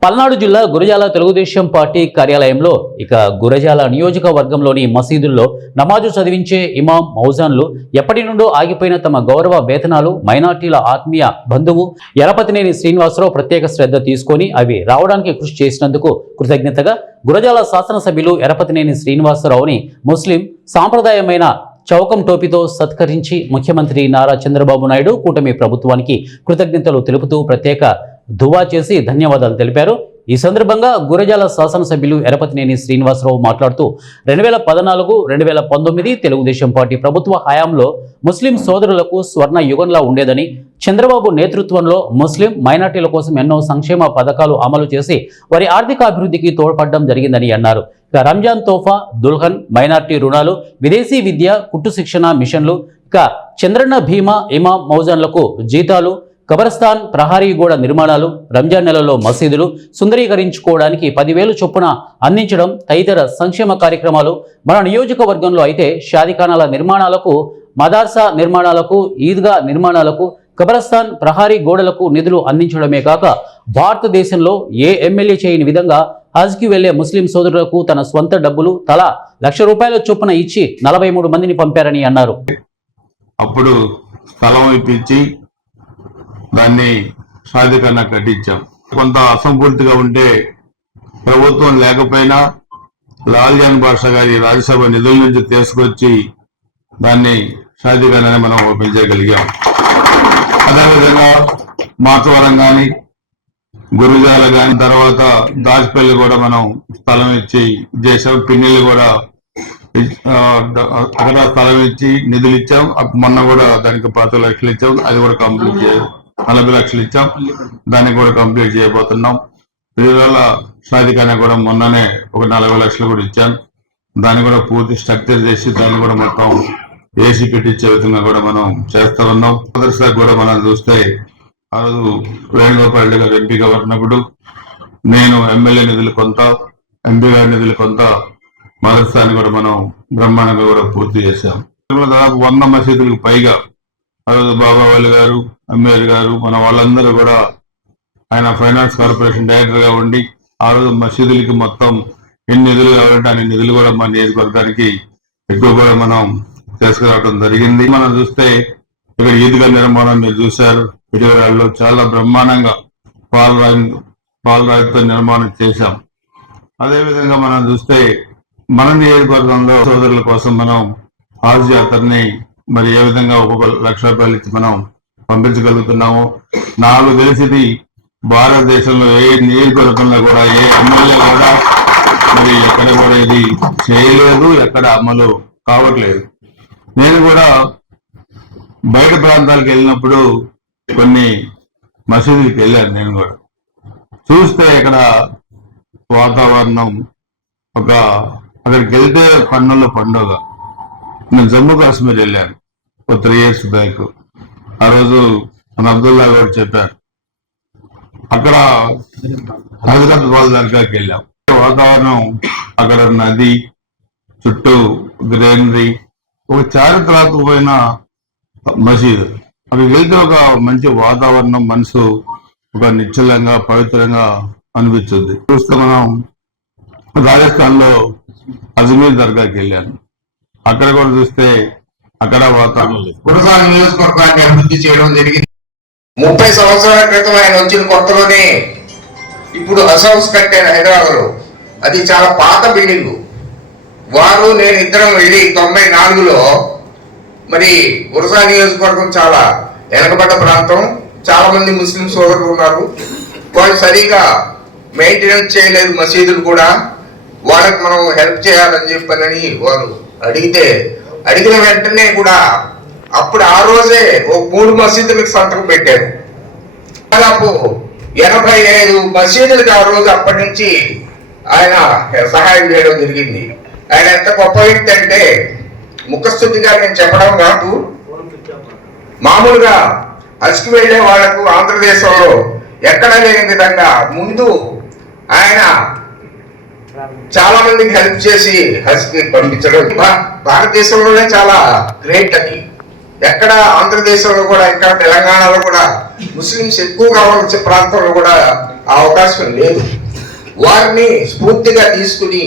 పల్నాడు జిల్లా గురజాల తెలుగుదేశం పార్టీ కార్యాలయంలో గురజాల నియోజకవర్గంలోని మసీదుల్లో నమాజు చదివించే ఇమాం మౌజాన్లు ఎప్పటి నుండో ఆగిపోయిన తమ గౌరవ వేతనాలు మైనార్టీల ఆత్మీయ బంధువు ఎరపతినేని శ్రీనివాసరావు ప్రత్యేక శ్రద్ధ తీసుకొని అవి రావడానికి కృషి చేసినందుకు కృతజ్ఞతగా గురజాల శాసనసభ్యులు ఎరపతినేని శ్రీనివాసరావుని ముస్లిం సాంప్రదాయమైన చౌకం టోపీతో సత్కరించి ముఖ్యమంత్రి నారా చంద్రబాబు నాయుడు కూటమి ప్రభుత్వానికి కృతజ్ఞతలు తెలుపుతూ ప్రత్యేక దువా చేసి ధన్యవాదాలు తెలిపారు। ఈ సందర్భంగా గురజాల శాసనసభ్యులు ఎరపతినేని శ్రీనివాసరావు మాట్లాడుతూ 2014-2019 తెలుగుదేశం పార్టీ ప్రభుత్వ హయాంలో ముస్లిం సోదరులకు స్వర్ణ యుగంలా ఉండేదని, చంద్రబాబు నేతృత్వంలో ముస్లిం మైనార్టీల కోసం ఎన్నో సంక్షేమ పథకాలు అమలు చేసి వారి ఆర్థిక అభివృద్ధికి తోడ్పడడం జరిగిందని అన్నారు। రంజాన్ తోఫా, దుల్హన్, మైనార్టీ రుణాలు, విదేశీ విద్య, కుట్టు శిక్షణ మిషన్లు, చంద్రన్న భీమా, ఇమాం మౌజాన్లకు జీతాలు, కబరస్థాన్, ప్రహారీ గోడ నిర్మాణాలు, రంజాన్ నెలలో మసీదులు సుందరీకరించుకోవడానికి 10,000 చొప్పున అందించడం తదితర సంక్షేమ కార్యక్రమాలు మన నియోజకవర్గంలో అయితే షాదీఖానాల నిర్మాణాలకు, మదార్సా నిర్మాణాలకు, ఈద్గా నిర్మాణాలకు, కబరస్థాన్, ప్రహారీ గోడలకు నిధులు అందించడమే కాక భారతదేశంలో ఏ ఎమ్మెల్యే చేయని విధంగా హజ్కి వెళ్లే ముస్లిం సోదరులకు తన స్వంత డబ్బులు తలా ₹1,00,000 చొప్పున ఇచ్చి 43 మందిని పంపారని అన్నారు। అప్పుడు స్థలం ఇప్పించి దాన్ని షాదీఖాన కట్టించాం। కొంత అసంపూర్తిగా ఉంటే ప్రభుత్వం లేకపోయినా లాల్జాన్ బాషా గారి రాజ్యసభ నిధుల నుంచి తీసుకొచ్చి దాన్ని షాదీఖానాన్ని మనం ఓపెన్ చేయగలిగాం। అదేవిధంగా మాచవరం కానీ, గురుజాల కానీ, తర్వాత దాచిపల్లి కూడా మనం స్థలం ఇచ్చి చేసాం। పిన్నెల్లి కూడా అక్కడ స్థలం ఇచ్చి నిధులు ఇచ్చాం। మొన్న కూడా దానికి 10 లక్షలు ఇచ్చాం, అది కూడా కంప్లీట్ చేయాలి। 40 లక్షలు ఇచ్చాం, దాన్ని కూడా కంప్లీట్ చేయబోతున్నాం। వివిధాల షాదీఖానా కూడా మొన్ననే ఒక 40 లక్షలు కూడా ఇచ్చాం, దాన్ని కూడా పూర్తి స్ట్రక్చర్ చేసి దాన్ని కూడా మొత్తం ఏసీ పెట్టించే విధంగా కూడా మనం చేస్తా ఉన్నాం। మదర్సాకు కూడా మనం చూస్తే ఆ రోజు వేణుగోపాల్ రెడ్డి గారు ఎంపీగా ఉన్నప్పుడు నేను ఎమ్మెల్యే నిధులు కొంత, ఎంపీ గారి నిధులు కొంత మదర్సాని కూడా మనం బ్రహ్మాండంగా కూడా పూర్తి చేశాం। దాదాపు 100 మసీదులకు పైగా ఆ రోజు బాబావాలి గారు, ఎంఏఆర్ గారు, మన వాళ్ళందరూ కూడా ఆయన ఫైనాన్స్ కార్పొరేషన్ డైరెక్టర్ గా ఉండి ఆ రోజు మసీదులకి మొత్తం ఎన్ని నిధులు కావాలంటే అన్ని నిధులు కూడా మన నియోజకవర్గానికి ఎక్కువ కూడా మనం తీసుకురావడం జరిగింది। మనం చూస్తే ఇక్కడ ఈద్గా నిర్మాణం మీరు చూశారు, విజయవాడలో చాలా బ్రహ్మాండంగా పాలరాయితో నిర్మాణం చేశాం। అదేవిధంగా మనం చూస్తే మన నియోజకవర్గంలో సోదరుల కోసం మనం హాజ్ యాత్రని మరి ఏ విధంగా ఒక్కొక్క ₹1,00,000 ఇచ్చి మనం పంపించగలుగుతున్నాము। నాకు తెలిసింది భారతదేశంలో ఏ నియోజకవర్గంలో కూడా ఏ ఎమ్మెల్యే కూడా మరి ఎక్కడ కూడా ఇది చేయలేదు, ఎక్కడ అమలు కావట్లేదు। నేను కూడా బయట ప్రాంతాలకు వెళ్ళినప్పుడు కొన్ని మసీదులకు వెళ్ళాను, నేను కూడా చూస్తే ఇక్కడ వాతావరణం అక్కడికి వెళ్తే పండుగ పండుగ। నేను జమ్మూ కాశ్మీర్ వెళ్ళాను ఒక 3 years బ్యాక్, ఆ రోజు మన అబ్దుల్లా గారు చెప్పారు, అక్కడ హజరత్ వాళ్ళ దగ్గరికి వెళ్ళాం। వాతావరణం అక్కడ నది చుట్టూ గ్రీనరీ, ఒక చారిత్రాత్మకమైన మసీదు, అక్కడికి వెళ్తే ఒక మంచి వాతావరణం, మనసు ఒక నిశ్చలంగా పవిత్రంగా అనిపించింది। చూస్తే మనం రాజస్థాన్ లో అజ్మీర్ దర్గాకి వెళ్ళాను, అక్కడ కూడా చూస్తే అక్కడ వాతావరణం గురజాల నియోజకవర్గాన్ని అభివృద్ధి చేయడం జరిగింది। 30 సంవత్సరాల క్రితం ఆయన వచ్చిన కొత్తలోనే ఇప్పుడు హౌస్ కట్టారు హైదరాబాద్ లో, అది చాలా పాత బిల్డింగ్। వారు నేను ఇద్దరం వెళ్ళి 94లో మరి గురజాల నియోజకవర్గం చాలా వెనకబడ్డ ప్రాంతం, చాలా మంది ముస్లిం సోదరులు ఉన్నారు, వాళ్ళు సరిగా మెయింటెనెన్స్ చేయలేదు మసీదులు కూడా, వాళ్ళకి మనం హెల్ప్ చేయాలని చెప్పని వారు అడిగిన వెంటనే కూడా అప్పుడు ఆ రోజే ఓ 3 మసీదులకు సంతకం పెట్టారు। దాదాపు 85 మసీదులకు ఆ రోజు అప్పటి నుంచి ఆయన సహాయం చేయడం జరిగింది। ఆయన ఎంత గొప్ప వ్యక్తి అంటే ముఖస్థుతిగా నేను చెప్పడం కాదు, మామూలుగా హజ్కి వెళ్లే వాళ్లకు ఆంధ్రదేశంలో ఎక్కడ లేని విధంగా ముందు ఆయన చాలా మందికి హెల్ప్ చేసి హజ్కి పంపించడం భారతదేశంలోనే చాలా గ్రేట్ అది। ఎక్కడ ఆంధ్రదేశంలో కూడా, ఇక్కడ తెలంగాణలో కూడా ముస్లింస్ ఎక్కువగా వచ్చే ప్రాంతంలో కూడా ఆ అవకాశం లేదు. వారిని స్ఫూర్తిగా తీసుకుని